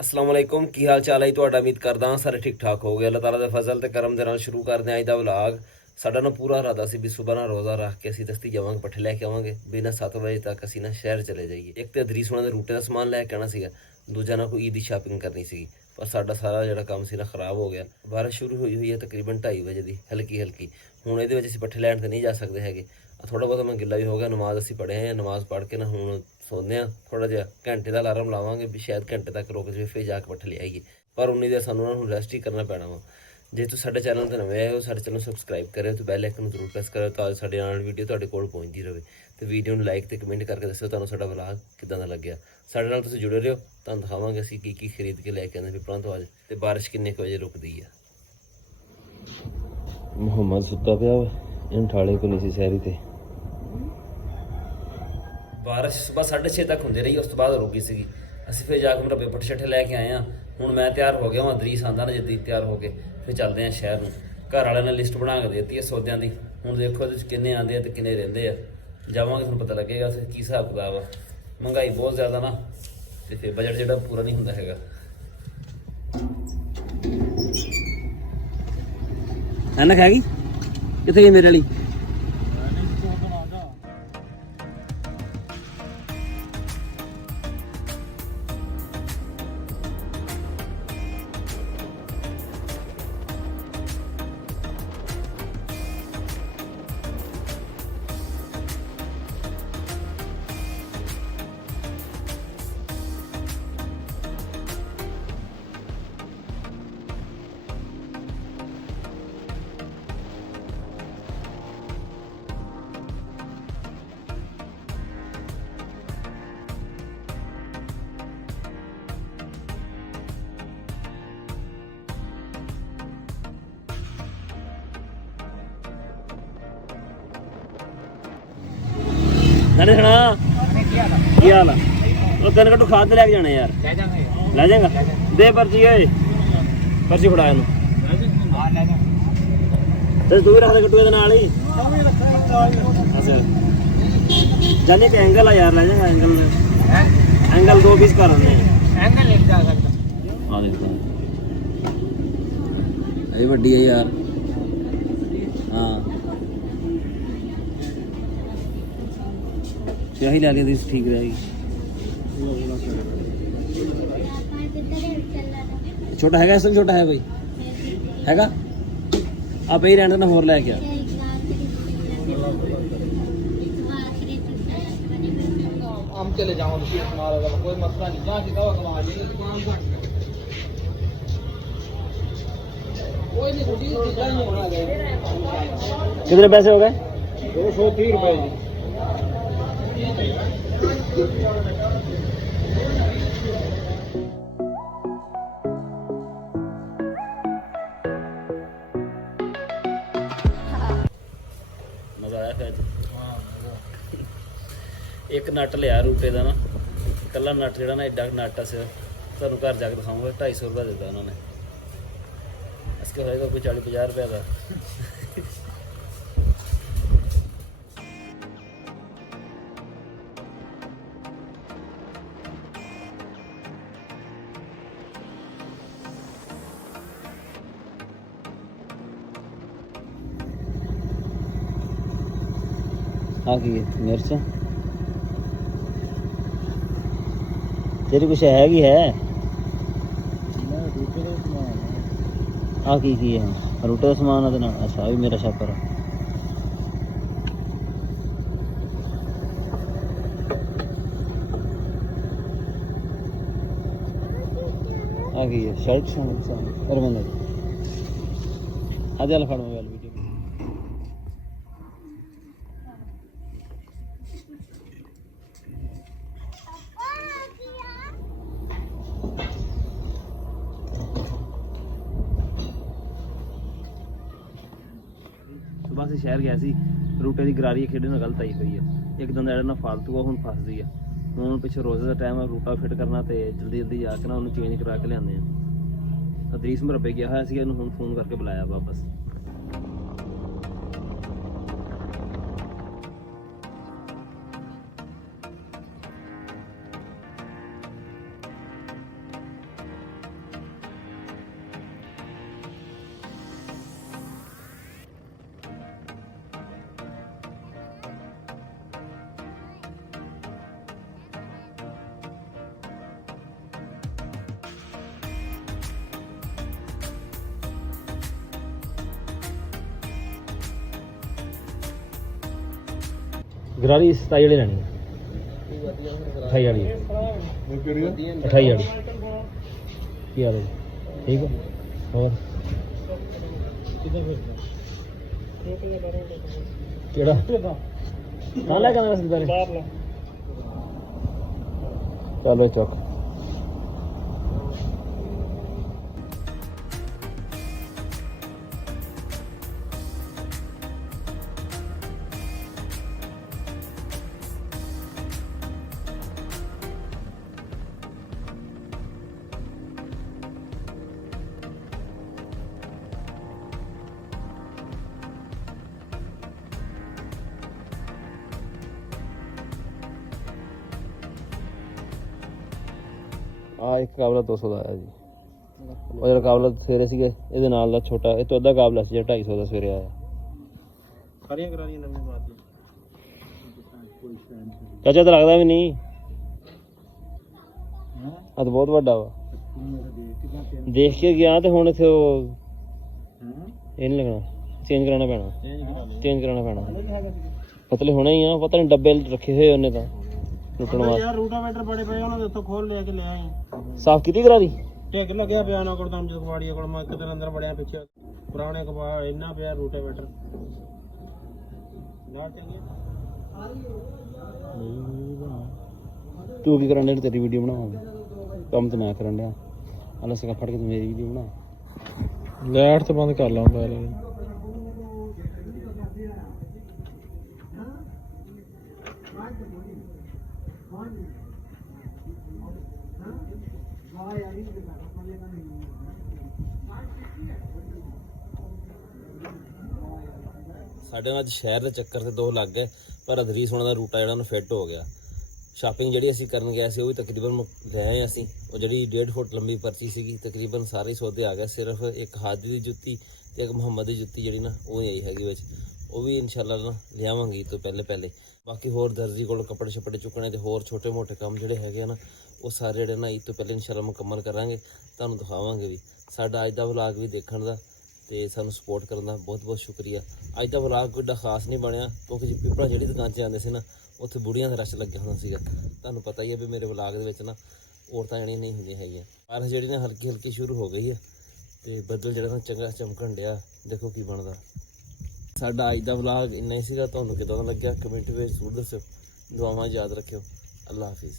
अस्सलाम वालेकुम की हाल चाल है ਤੁਹਾਡਾ ਉਮੀਦ ਕਰਦਾ ਹਾਂ ਸਾਰੇ ਠੀਕ ਠਾਕ ਹੋਗੇ ਅੱਲਾਹ ਤਾਲਾ ਦੇ ਫਜ਼ਲ ਤੇ ਕਰਮ ਦੇ ਨਾਲ ਸ਼ੁਰੂ ਕਰਦੇ ਹਾਂ ਅੱਜ ਦਾ ਵਲੌਗ ਸਾਡਾ ਨਾ ਪੂਰਾ ਇਰਾਦਾ ਸੀ ਵੀ ਸਵੇਰ ਨਾਲ ਰੋਜ਼ਾ ਰੱਖ ਕੇ ਅਸੀਂ ਦਸਤੀ ਜਾਵਾਂਗੇ ਪੱਠੇ ਲੈ ਕੇ ਆਵਾਂਗੇ ਬਿਨਾਂ 7 ਵਜੇ ਤੱਕ ਅਸੀਂ ਨਾ ਸ਼ਹਿਰ ਚਲੇ ਜਾਈਏ ਇੱਕ ਤੇ ਅਦਰੀਸ ਉਹਨਾਂ ਦੇ ਰੂਟੇ ਦਾ ਸਮਾਨ ਲੈ ਕੇ ਆਣਾ ਸੀਗਾ ਦੂਜਾ ਨਾ ਕੋਈ ਈਦ ਦੀ ਸ਼ਾਪਿੰਗ ਕਰਨੀ ਸੀਗੀ ਪਰ ਸਾਡਾ ਸਾਰਾ ਜਿਹੜਾ ਕੰਮ ਸੀ ਨਾ ਖਰਾਬ ਹੋ ਗਿਆ ਬਾਰਿਸ਼ ਸ਼ੁਰੂ ਹੋਈ ਹੈ ਤਕਰੀਬਨ 2:30 ਵਜੇ ਦੀ ਹਲਕੀ ਹਲਕੀ ਹੁਣ ਇਹਦੇ ਵਿੱਚ ਅਸੀਂ ਪੱਠੇ ਲੈਣ ਤੇ ਨਹੀਂ ਜਾ ਸਕਦੇ ਹੈਗੇ ਥੋੜਾ ਬਹੁਤ ਮੈਂ ਗਿੱਲਾ ਵੀ ਹੋ ਗਿਆ ਨਮਾਜ਼ ਅਸੀਂ ਪੜ੍ਹੇ ਆ ਨਮਾਜ਼ ਪੜ੍ਹ ਕੇ ਨਾ ਹੁਣ ਸੌਂਦੇ ਹਾਂ ਥੋੜਾ ਜਿਹਾ ਘੰਟੇ ਦਾ ਅਲਾਰਮ ਲਾਵਾਂਗੇ ਵੀ ਸ਼ਾਇਦ ਘੰਟੇ ਤੱਕ ਰੁਕ ਜਾਵੇ ਫਿਰ ਜਾ ਕੇ ਪੱਠੇ ਲੈ ਆਈਏ ਪਰ ਉਨੀ ਦੇਰ ਸਾਨੂੰ ਹੁਣ ਰੈਸਟ ਹੀ ਕਰਨਾ ਪੈਣਾ ਵਾ ਜੇ ਤੁਸੀਂ ਸਾਡੇ ਚੈਨਲ ਤੇ ਨਵੇਂ ਆਏ ਹੋ ਸਾਡੇ ਚੈਨਲ ਨੂੰ ਸਬਸਕ੍ਰਾਈਬ ਕਰਿਓ ਤੇ ਬੈਲ ਆਈਕਨ ਨੂੰ ਜ਼ਰੂਰ ਪ੍ਰੈਸ ਕਰਿਓ ਤਾਂ ਸਾਡੇ ਨਾਲ ਵੀਡੀਓ ਤੁਹਾਡੇ ਕੋਲ ਪਹੁੰਚਦੀ ਰਹੇ ਤੇ ਵੀਡੀਓ ਨੂੰ ਲਾਈਕ ਤੇ ਕਮੈਂਟ ਕਰਕੇ ਦੱਸਿਓ ਤੁਹਾਨੂੰ ਸਾਡਾ ਵਲੌਗ ਕਿੱਦਾਂ ਦਾ ਲੱਗਿਆ ਸਾਡੇ ਨਾਲ ਤੁਸੀਂ ਜੁੜੇ ਰਹੋ ਤੁਹਾਨੂੰ ਦਿਖਾਵਾਂਗੇ ਅਸੀਂ ਕੀ ਕੀ ਖਰੀਦ ਕੇ ਲੈ ਕੇ ਆਉਂਦੇ ਪਿਪਲਾਂ ਤੋਂ ਅੱਜ ਤੇ ਬਾਰਿਸ਼ ਕਿੰਨੇ ਕੁ ਵਜੇ ਰੁਕਦੀ ਆ ਮੁਹੰਮਦ ਸੁੱਤਾ ਪਿਆ ਇਹਨੂੰ ਠਾਲੇ ਕੋ ਨਹੀਂ ਸੀ ਸੈਰੀ ਤੇ ਬਾਰਿਸ਼ ਸਵੇਰ 6:30 ਤੱਕ ਹੁੰਦੀ ਰਹੀ ਉਸ ਤੋਂ ਬਾਅਦ ਰੁਕ ਗਈ ਸੀਗੀ ਅਸੀਂ ਫਿਰ ਜਾ ਕੇ ਮੇਰਾ ਪੇਪਰ ਛੱਠੇ ਲੈ ਕੇ ਆਏ ਹਾਂ ਹੁਣ ਮੈਂ ਤਿਆਰ ਹੋ ਗਿਆ ਹਾਂ ਅਦਰੀਸ ਆਂਦਾ ਨਾ ਜਦੀ ਤਿਆਰ ਹੋ ਕੇ ਫਿਰ ਚੱਲਦੇ ਹਾਂ ਸ਼ਹਿਰ ਨੂੰ ਘਰ ਵਾਲਿਆਂ ਨੇ ਲਿਸਟ ਬਣਾ ਕੇ ਦੇ ਦਿੱਤੀ ਹੈ ਸੌਦਿਆਂ ਦੀ ਹੁਣ ਦੇਖੋ ਇਹਦੇ 'ਚ ਕਿੰਨੇ ਆਉਂਦੇ ਆ ਤੇ ਕਿੰਨੇ ਰਹਿੰਦੇ ਆ ਜਾਵਾਂਗੇ ਤੁਹਾਨੂੰ ਪਤਾ ਲੱਗੇਗਾ ਉੱਥੇ ਕੀ ਹਿਸਾਬ ਕਿਤਾਬ ਆ ਮਹਿੰਗਾਈ ਬਹੁਤ ਜ਼ਿਆਦਾ ਨਾ ਤੇ ਫਿਰ ਬਜਟ ਜਿਹੜਾ ਪੂਰਾ ਨਹੀਂ ਹੁੰਦਾ ਹੈਗਾ ਐਨਕ ਹੈਗੀ ਕਿੱਥੇ ਗਈ ਮੇਰੇ ਵਾਲੀ ਨਾਲੇ ਸੁਣਾ ਕੀ ਹਾਲ ਆ ਉਹ 3 ਘੰਟੇ ਖਾਦ ਲੈ ਕੇ ਜਾਣੇ ਯਾਰ ਲੈ ਜਾਏਗਾ ਦੇ ਪਰਚੀ ਓਏ ਪਰਚੀ ਫੜਾ ਇਹਨੂੰ ਤੇ ਤੂੰ ਵੀ ਰੱਖ ਦੇ ਗੱਟੂ ਇਹਦੇ ਨਾਲ ਹੀ ਅੱਛਾ ਜਾਨੇ ਕਿ ਐਂਗਲ ਆ ਯਾਰ ਲੈ ਜਾਏਗਾ ਐਂਗਲ 2 ਪੀਸ ਕਰ ਲੈਂਦੇ ਐਂਗਲ ਲੈ ਜਾ ਸਕਦਾ ਆ ਦੇਖੋ ਇਹ ਵੱਡੀ ਹੈ ਯਾਰ ਹਾਂ यही ला के ठीक रहेगी छोटा है इसमें छोटा है भाई हैगा आप यही रहने ना होर लैके हम चले जाओ कोई मसला नहीं कितने पैसे हो गए 230 रुपए जी ਮਜ਼ਾ ਆਇਆ ਫਿਰ ਇੱਕ ਨਟ ਲਿਆ ਰੂਟੇ ਦਾ ਨਾ ਕੱਲਾ ਨਟ ਜਿਹੜਾ ਨਾ ਐਡਾ ਨਟ ਸੀ ਤੁਹਾਨੂੰ ਘਰ ਜਾ ਕੇ ਦਿਖਾਉਂਗਾ 250 ਰੁਪਏ ਦਿੱਤਾ ਉਹਨਾਂ ਨੇ ਅਸਕੇ ਹੋਏਗਾ ਕੋਈ 40-50 ਰੁਪਏ ਦਾ आ गई मिर्च तेरी कुछ हैगी है आ की है रूटे का समान है अच्छा भी मेरा छापर है आ गई है शायद और बंदा आ जा फड़ मोबाइल वीडियो बस शहर गया सी रूटे की गरारी खेडे ना गलत आई हुई है एक दंदा ना फालतू हूँ फसदी है हूँ पिछले रोजे का टाइम है रूटा फिट करना तो जल्दी जल्दी जाके ना उन्होंने चेंज करा के लिया अदरीस मरबे गया है हूँ फोन करके बुलाया वापस ਗਰਾਰੀ 27 ਵਾਲੀ ਲੈਣੀ ਹੈ 28 ਵਾਲੀ 28 ਵਾਲੀ ਕੀ ਹਾਲ ਹੈ ਜੀ? ਠੀਕ ਹੋ ਹੋਰ ਕਿਹੜਾ ਤਾਂ ਲੈ ਕੇ ਆਉਂਦਾ ਸੀ ਬਾਰੇ ਚਲੋ ਚੱਕ ਆ ਇੱਕ ਕਾਬਲਾ 200 ਦਾ ਆਇਆ ਜੀ ਉਹ ਜਿਹੜਾ ਕਾਬਲਾ ਸਵੇਰੇ ਸੀਗੇ ਇਹਦੇ ਨਾਲ ਦਾ ਛੋਟਾ ਇਹ ਤੋਂ ਅੱਧਾ ਕਾਬਲਾ ਸੀ ਜਿਹੜਾ 250 ਦਾ ਸਵੇਰੇ ਆਇਆ ਸਾਰੀਆਂ ਕਰਾਰੀਆਂ ਨਵੀਂ ਬਾਤ ਚਾਚਾ ਤਾਂ ਲੱਗਦਾ ਵੀ ਨਹੀਂ ਆ ਤਾਂ ਬਹੁਤ ਵੱਡਾ ਵਾ ਦੇਖ ਕੇ ਗਿਆ ਤੇ ਹੁਣ ਇੱਥੇ ਉਹ ਇਹ ਨਹੀਂ ਲੱਗਣਾ ਚੇਂਜ ਕਰਾਉਣਾ ਪੈਣਾ ਪਤਲੇ ਹੋਣੇ ਹੀ ਆ ਪਤਾ ਨਹੀਂ ਡੱਬੇ ਰੱਖੇ ਹੋਏ ਉਹਨੇ ਤਾਂ ਲੁੱਟਣ ਵਾਸਤੇ ਯਾਰ ਰੂਟਾਵੇਟਰ ਬੜੇ ਪਏ ਉਹਨਾਂ ਦੇ ਉੱਥੋਂ ਖੋਲ ਲੈ ਕੇ ਲੈ ਆਏ ਸਾਫ਼ ਕੀਤੀ ਕਰਾਰੀ ਢਿੱਗ ਲੱਗਿਆ ਪਿਆ ਨਾ ਕੋਲ ਤਾਂ ਜਦ ਕਵਾੜੀਏ ਕੋਲ ਮੈਂ ਇੱਕ ਦਿਨ ਅੰਦਰ ਬੜਿਆ ਪਿੱਛੇ ਪੁਰਾਣੇ ਕਵਾ ਇੰਨਾ ਪਿਆ ਰੂਟਾਵੇਟਰ ਨਾ ਚੰਗੇ ਤੂੰ ਕੀ ਕਰਨ ਡਿਆ ਤੇਰੀ ਵੀਡੀਓ ਬਣਾਵਾਂਗੇ ਕੰਮ ਤੇ ਮੈਂ ਕਰਨ ਡਿਆ ਅਲੱਗ ਸੇ ਫੜ ਕੇ ਤੂੰ ਮੇਰੀ ਵੀਡੀਓ ਬਣਾ ਲਾਈਟ ਤੇ ਬੰਦ ਕਰ ਲਾਉਂਦਾ ਸਾਡੇ ਨਾਲ ਅੱਜ ਸ਼ਹਿਰ ਦੇ ਚੱਕਰ ਤੇ 2 ਲੱਗ ਗਏ ਪਰ ਅਧਰੀਸ ਹੋਣਾ ਦਾ ਰੂਟਾ ਜਿਹੜਾ ਉਹਨੂੰ ਫਿੱਟ ਹੋ ਗਿਆ ਸ਼ਾਪਿੰਗ ਜਿਹੜੀ ਅਸੀਂ ਕਰਨ ਗਏ ਸੀ ਉਹ ਵੀ ਤਕਰੀਬਨ ਲੈ ਆਏ ਅਸੀਂ ਉਹ ਜਿਹੜੀ 1.5 ਫੁੱਟ ਲੰਬੀ ਪਰਚੀ ਸੀਗੀ ਤਕਰੀਬਨ ਸਾਰੇ ਸੌਦੇ ਆ ਗਏ ਸਿਰਫ ਇੱਕ ਹਾਦੀ ਦੀ ਜੁੱਤੀ ਤੇ ਇੱਕ ਮੁਹੰਮਦ ਦੀ ਜੁੱਤੀ ਜਿਹੜੀ ਨਾ ਉਹ ਨਹੀਂ ਆਈ ਹੈਗੀ ਵਿੱਚ ਉਹ ਵੀ ਇਨਸ਼ਾਅੱਲਾ ਨਾ ਲਿਆਵਾਂਗੇ ਤੋਂ ਪਹਿਲੇ ਬਾਕੀ ਹੋਰ ਦਰਜੀ ਕੋਲ ਕੱਪੜੇ ਛੱਪੜੇ ਚੁੱਕਣੇ ਤੇ ਹੋਰ ਛੋਟੇ ਮੋਟੇ ਕੰਮ ਜਿਹੜੇ ਹੈਗੇ ਆ ਨਾ ਉਹ ਸਾਰੇ ਜਿਹੜੇ ਨਾ ਤੋਂ ਪਹਿਲੇ ਇਨਸ਼ਾਅੱਲਾ ਮੁਕੰਮਲ ਕਰਾਂਗੇ ਤੁਹਾਨੂੰ ਦਿਖਾਵਾਂਗੇ ਵੀ ਸਾਡਾ ਅੱਜ ਦਾ ਵਲੌਗ ਵੀ ਦੇਖਣ ਦਾ ਤੇ ਸਾਨੂੰ ਸਪੋਰਟ ਕਰਨ ਦਾ ਬਹੁਤ ਸ਼ੁਕਰੀਆ ਅੱਜ ਦਾ ਵਲੌਗ ਕੋਈ ਖਾਸ ਨਹੀਂ ਬਣਿਆ ਕਿਉਂਕਿ ਪਿੱਪਲਾ ਜਿਹੜੀ ਦੁਕਾਨ 'ਚ ਜਾਂਦੇ ਸੀ ਨਾ ਉੱਥੇ ਬੁੜੀਆਂ ਦਾ ਰਸ਼ ਲੱਗਿਆ ਹੁੰਦਾ ਸੀਗਾ ਤੁਹਾਨੂੰ ਪਤਾ ਹੀ ਹੈ ਵੀ ਮੇਰੇ ਵਲੌਗ ਦੇ ਵਿੱਚ ਨਾ ਔਰਤਾਂ ਜਿਹੜੀਆਂ ਨਹੀਂ ਹੁੰਦੀਆਂ ਹੈਗੀਆਂ ਬਾਰਿਸ਼ ਜਿਹੜੀ ਨਾ ਹਲਕੀ ਸ਼ੁਰੂ ਹੋ ਗਈ ਹੈ ਤੇ ਬੱਦਲ ਜਿਹੜਾ ਨਾ ਚੰਗਾ ਚਮਕਣ ਡਿਆ ਦੇਖੋ ਕੀ ਬਣਦਾ ਸਾਡਾ ਅੱਜ ਦਾ ਵਲੌਗ ਇੰਨਾ ਹੀ ਸੀਗਾ ਤੁਹਾਨੂੰ ਕਿੱਦਾਂ ਦਾ ਲੱਗਿਆ ਕਮੈਂਟ ਵਿੱਚ ਜ਼ਰੂਰ ਦੱਸਿਓ ਦੁਆਵਾਂ ਯਾਦ ਰੱਖਿਓ ਅੱਲਾ ਹਾਫਿਜ਼